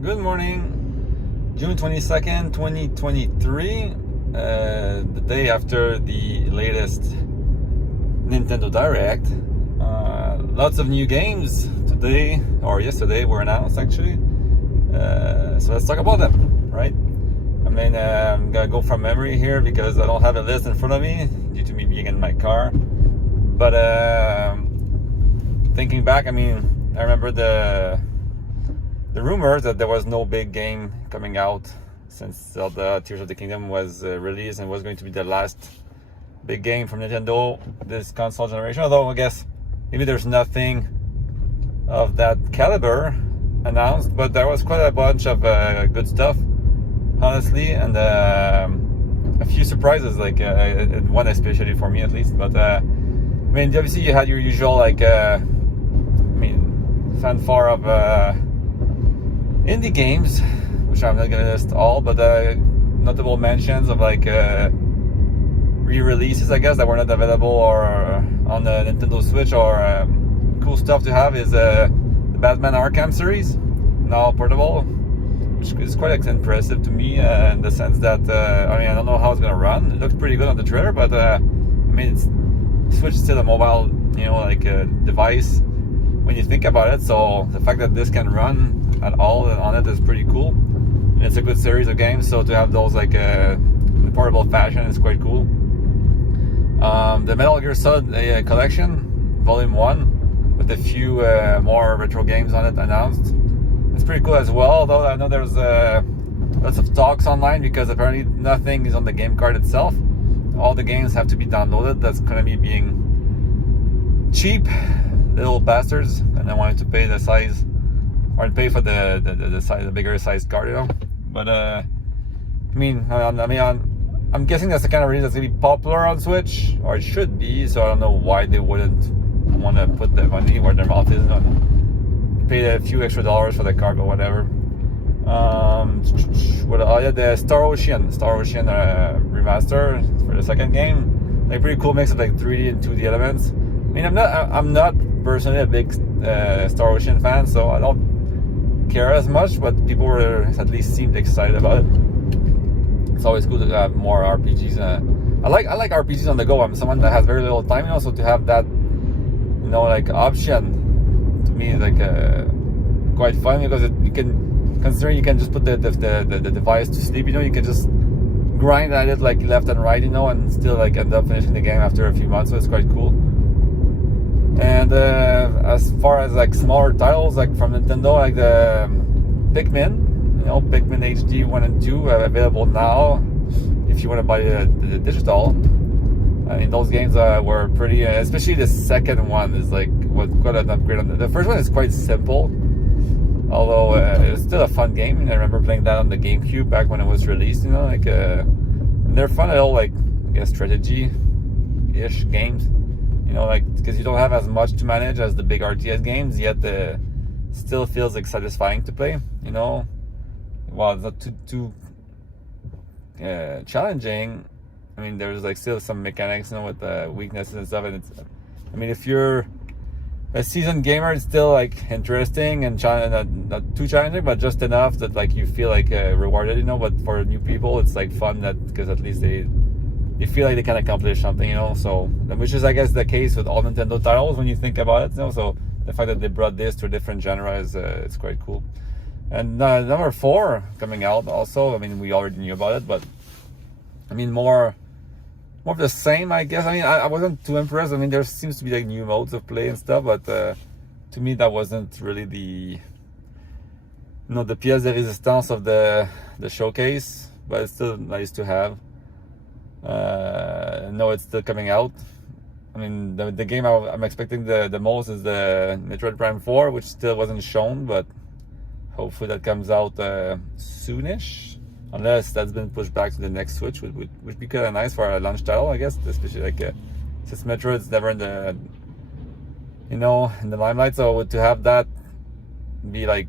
Good morning, June 22nd, 2023, the day after the latest Nintendo Direct. Lots of new games today, or yesterday, were announced actually. So let's talk about them, right? I'm gonna go from memory here because I don't have a list in front of me due to me being in my car. But thinking back, I remember the rumors that there was no big game coming out since Zelda Tears of the Kingdom was released and was going to be the last big game from Nintendo this console generation. Although I guess maybe there's nothing of that caliber announced, but there was quite a bunch of good stuff, honestly, and a few surprises, like one especially for me at least. But obviously you had your usual fanfare of indie games, which I'm not gonna list all, but notable mentions of re-releases, I guess, that were not available or on the Nintendo Switch, or cool stuff to have is the Batman Arkham series, now portable, which is quite impressive to me in the sense that I don't know how it's gonna run. It looks pretty good on the trailer, but Switch is still a mobile, device when you think about it. So the fact that this can run at all on it is pretty cool. And it's a good series of games, so to have those in portable fashion is quite cool. The Metal Gear Solid collection, Volume 1, with a few more retro games on it announced. It's pretty cool as well, although I know there's lots of talks online because apparently nothing is on the game card itself. All the games have to be downloaded. That's gonna be being cheap little bastards, and I wanted to pay the size, or pay for the size, the bigger size card, But I'm guessing that's the kind of release that's gonna be popular on Switch, or it should be. So I don't know why they wouldn't want to put the money where their mouth is, pay a few extra dollars for the card or whatever. The Star Ocean remaster for the second game, pretty cool mix of 3D and 2D elements. I'm not personally a big Star Ocean fan, so I don't care as much, but people were at least seemed excited about it. It's always cool to have more RPGs. I like RPGs on the go. I'm someone that has very little time, so to have that option to me is quite fun, because you can just put the device to sleep. You can just grind at it left and right, and still end up finishing the game after a few months. So it's quite cool. And as far as smaller titles from Nintendo, the Pikmin, Pikmin HD 1 and 2 are available now if you want to buy the digital. Those games were pretty, especially the second one is was quite an upgrade. The first one is quite simple, although it's still a fun game. I remember playing that on the GameCube back when it was released. And they're fun little strategy-ish games. Because you don't have as much to manage as the big RTS games, yet still feels satisfying to play. While it's not too challenging. There's still some mechanics, with weaknesses and stuff. And it's, if you're a seasoned gamer, it's still interesting and not too challenging, but just enough that you feel rewarded. But for new people, it's fun because at least they feel like they can accomplish something, so, which is, I guess, the case with all Nintendo titles when you think about it, so the fact that they brought this to a different genre is it's quite cool. And number 4 coming out also, we already knew about it, but, more of the same, I guess. I wasn't too impressed. There seems to be, new modes of play and stuff, but to me, that wasn't really the pièce de résistance of the showcase, but it's still nice to have. No, it's still coming out. The game I'm expecting the most is the Metroid Prime 4, which still wasn't shown, but hopefully that comes out soonish, unless that's been pushed back to the next Switch, which would be kind of nice for a launch title, I guess, especially since Metroid's never in the in the limelight. So to have that be the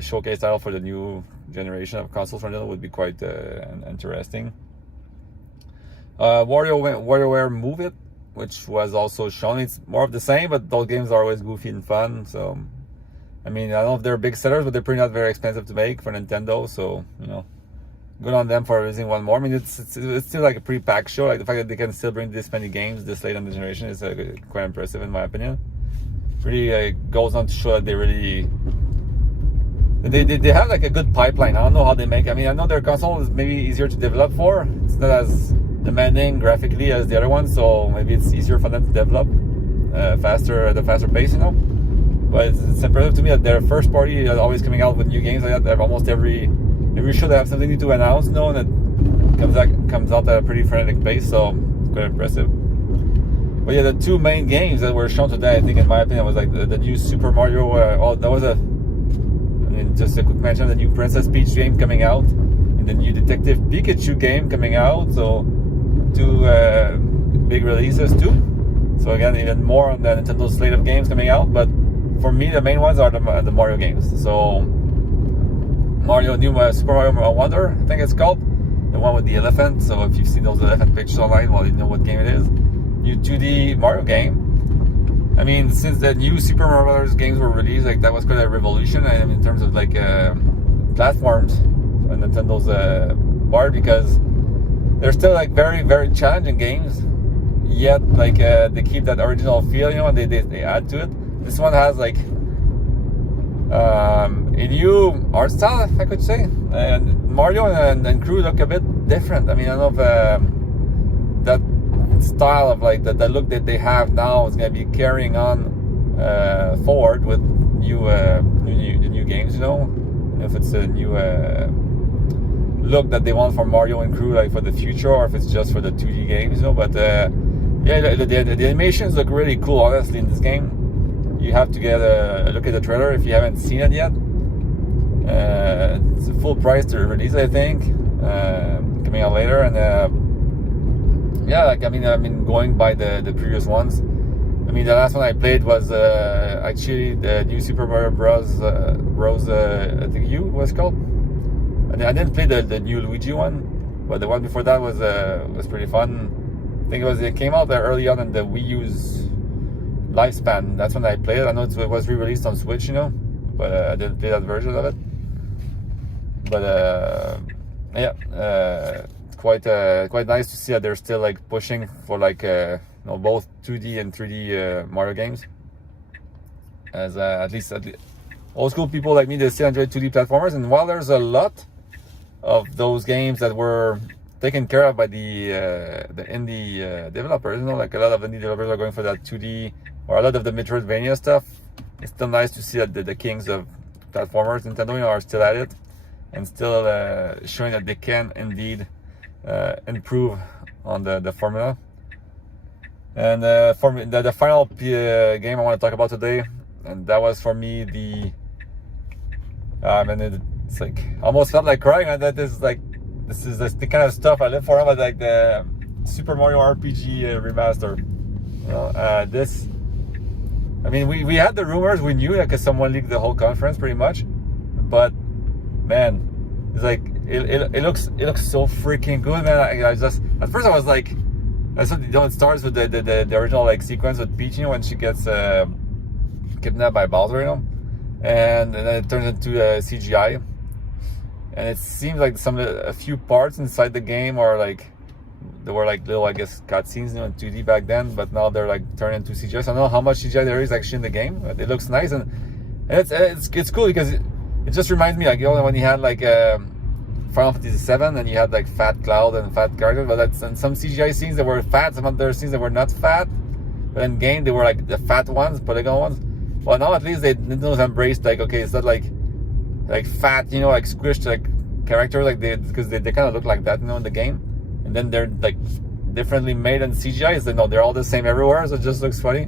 showcase title for the new generation of consoles from Nintendo would be quite interesting. WarioWare Move It, which was also shown. It's more of the same, but those games are always goofy and fun. So I mean, I don't know if they're big sellers, but they're pretty not very expensive to make for Nintendo. So, you know, good on them for releasing one more. I mean, it's still like a pre-packed show. Like the fact that they can still bring this many games this late in the generation is quite impressive in my opinion. Really goes on to show that they really they have like a good pipeline. I don't know how they make. I mean, I know their console is maybe easier to develop for. It's not as demanding graphically as the other ones, so maybe it's easier for them to develop faster at a faster pace, you know. But it's impressive to me that their first party is always coming out with new games like that. Almost every show they have something new to announce, you know, and it comes out at a pretty frenetic pace. So it's quite impressive. But yeah, the two main games that were shown today, I think, in my opinion, was like the new Super Mario. That was just a quick mention: the new Princess Peach game coming out, and the new Detective Pikachu game coming out. So two big releases too. So again, even more on the Nintendo slate of games coming out. But for me, the main ones are the Mario games. So Super Mario Wonder, I think it's called, the one with the elephant. So if you've seen those elephant pictures online, well, you know what game it is. New 2D Mario game. I mean, since the new Super Mario Brothers games were released, like that was quite a revolution. I mean, in terms of like platforms on Nintendo's part, because they're still like very, very challenging games. Yet, like they keep that original feel, you know, and they add to it. This one has like a new art style, if I could say. And Mario and crew look a bit different. I mean, I don't know if that style of like the look that they have now is going to be carrying on forward with the new games, you know. If it's a new look that they want for Mario and crew, like for the future, or if it's just for the 2D games, you know. But yeah, the animations look really cool, honestly, in this game. You have to get a look at the trailer if you haven't seen it yet. It's a full price to release, I think, coming out later. And yeah, like I mean, going by the previous ones. I mean, the last one I played was actually the new Super Mario Bros. I think U was called. And I didn't play the new Luigi one, but the one before that was pretty fun. I think it came out there early on in the Wii U's lifespan. That's when I played it. I know it was re-released on Switch, you know, but I didn't play that version of it. But yeah, quite nice to see that they're still like pushing for like you know, both 2D and 3D Mario games. As at least old school people like me, they still enjoy 2D platformers. And while there's a lot of those games that were taken care of by the indie developers, you know, like a lot of indie developers are going for that 2D, or a lot of the Metroidvania stuff. It's still nice to see that the kings of platformers, Nintendo, you know, are still at it and still showing that they can indeed improve on the formula. And for me, the final game I want to talk about today, and that was for me the and it's like almost felt like crying. And that is like this is the kind of stuff I live for. But like the Super Mario RPG remaster. You know, this. I mean, we had the rumors, we knew that because someone leaked the whole conference pretty much, but man, it's like it looks so freaking good, man. I just at first I was like, you know, it starts with the original like sequence with Peach, you know, when she gets kidnapped by Bowser, you know, and then it turns into CGI, and it seems like a few parts inside the game are like. There were like little, I guess, cutscenes, you know, in 2D back then, but now they're like turned into CGI. So I don't know how much CGI there is actually in the game, but it looks nice, and it's cool because it just reminds me, like, you know, when you had like Final Fantasy VII and you had like Fat Cloud and fat characters, but that's in some CGI scenes that were fat, some other scenes that were not fat, but in game they were like the fat ones, polygon ones. Well, now at least Nintendo's embraced like, okay, it's not like fat, you know, like squished like characters, like because they kind of look like that, you know, in the game. And then they're like differently made in CGI. So, no, they're all the same everywhere. So it just looks funny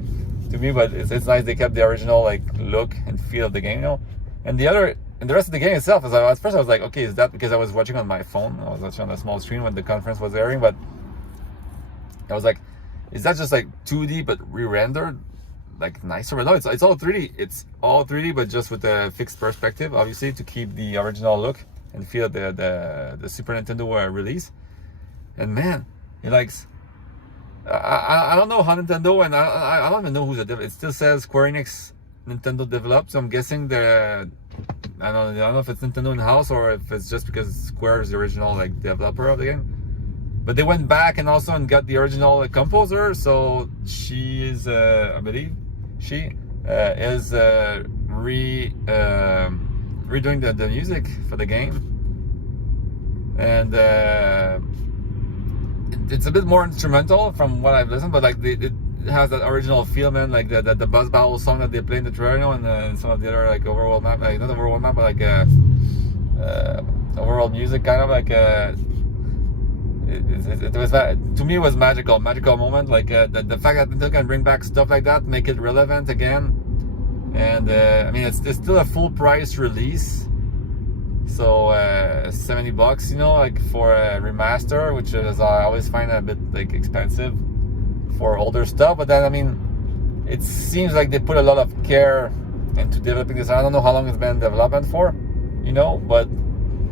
to me. But it's nice they kept the original like look and feel of the game, you know. And the rest of the game itself is at first I was like, okay, is that because I was watching on my phone? I was watching on a small screen when the conference was airing. But I was like, is that just like 2D but re-rendered, like nicer? But no, it's all 3D. It's all 3D, but just with a fixed perspective, obviously, to keep the original look and feel the Super Nintendo release. And man, it likes. I don't know how Nintendo, and I don't even know who's the developer. It still says Square Enix Nintendo developed. So I'm guessing I don't know if it's Nintendo in-house or if it's just because Square is the original like developer of the game. But they went back and also got the original composer. So she is, I believe, she is redoing the music for the game, and it's a bit more instrumental from what I've listened, but like it has that original feel, man, like the Buzz Battle song that they play in the trailer, and some of the other like overworld map, like not overworld map, but like overall music, kind of like it was to me it was magical moment, like the fact that Nintendo can bring back stuff like that, make it relevant again. And I mean, it's still a full price release, so $70, you know, like for a remaster, which is I always find a bit like expensive for older stuff. But then I mean, it seems like they put a lot of care into developing this. I don't know how long it's been in development for, you know, but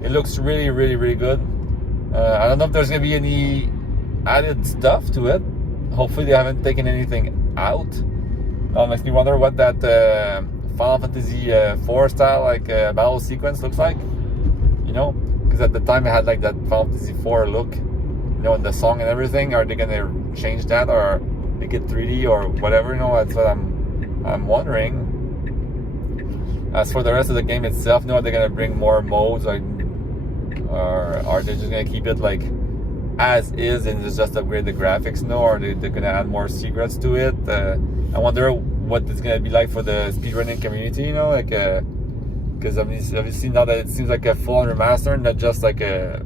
it looks really, really, really good. I don't know if there's gonna be any added stuff to it. Hopefully they haven't taken anything out. Makes me wonder what that Final Fantasy 4 style like battle sequence looks like, you know, because at the time it had like that Final Fantasy 4 look, you know, in the song and everything. Are they gonna change that or make it 3D or whatever? You know, that's what I'm wondering. As for the rest of the game itself, you know, are they gonna bring more modes, like, or are they just gonna keep it like as is and just upgrade the graphics? No, or they're gonna add more secrets to it? I wonder what it's gonna be like for the speedrunning community, you know, like because obviously now that it seems like a full-on remaster and not just like a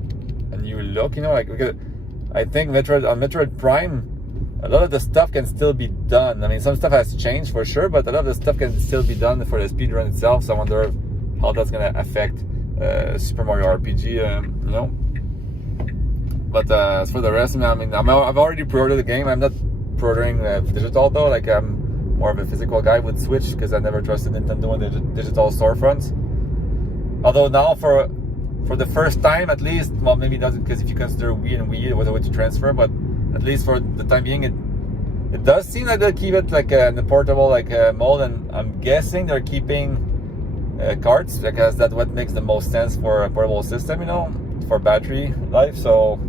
new look, you know, like because I think Metroid Prime, a lot of the stuff can still be done. I mean, some stuff has changed for sure, but a lot of the stuff can still be done for the speedrun itself. So I wonder how that's gonna affect Super Mario RPG, you know. But as for the rest, I mean, I've already pre-ordered the game. I'm not pre-ordering digital though. Like I'm more of a physical guy with Switch because I never trusted Nintendo in the digital storefronts. Although now for the first time at least, well, maybe not, because if you consider Wii and Wii U, it was a way to transfer, but at least for the time being, it does seem like they'll keep it like in the portable like mode, and I'm guessing they're keeping cards because that's what makes the most sense for a portable system, you know, for battery life. So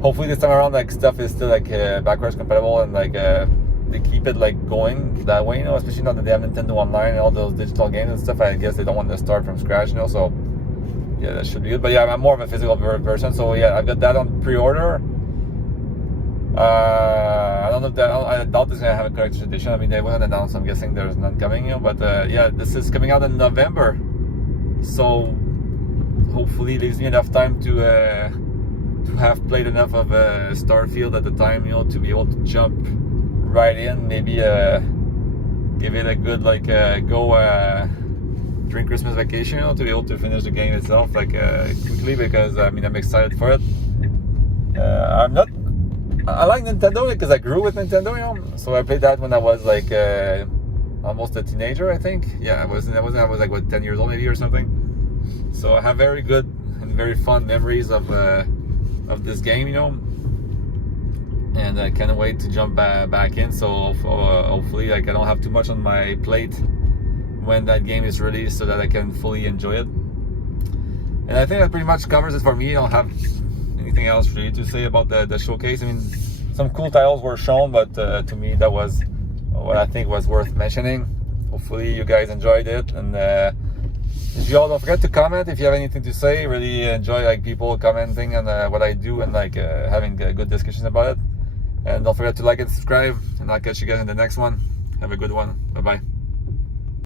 hopefully this time around, like stuff is still like backwards compatible and like they keep it like going that way, you know, especially now that they have Nintendo Online and all those digital games and stuff. I guess they don't want to start from scratch, you know, so yeah, that should be good. But yeah, I'm more of a physical version, so yeah, I've got that on pre-order. I don't know if I doubt it's gonna have a collector's edition. I mean, they wasn't announced, I'm guessing there's none coming, you know, but yeah, this is coming out in November, so hopefully it leaves me enough time to have played enough of Starfield at the time, you know, to be able to jump right in, maybe give it a good like go during Christmas vacation, you know, to be able to finish the game itself like quickly, because I mean, I'm excited for it. I like Nintendo because I grew with Nintendo, you know, so I played that when I was like almost a teenager, I think. Yeah, I was like what, 10 years old maybe or something. So I have very good and very fun memories of this game, you know, and I can't wait to jump back in. So hopefully like I don't have too much on my plate when that game is released, so that I can fully enjoy it. And I think that pretty much covers it for me. I don't have anything else really to say about the showcase. I mean, some cool titles were shown, but to me that was what I think was worth mentioning. Hopefully you guys enjoyed it, and if you all don't forget to comment if you have anything to say. Really enjoy like people commenting on what I do and like having good discussions about it. And don't forget to like and subscribe, and I'll catch you guys in the next one. Have a good one. Bye bye.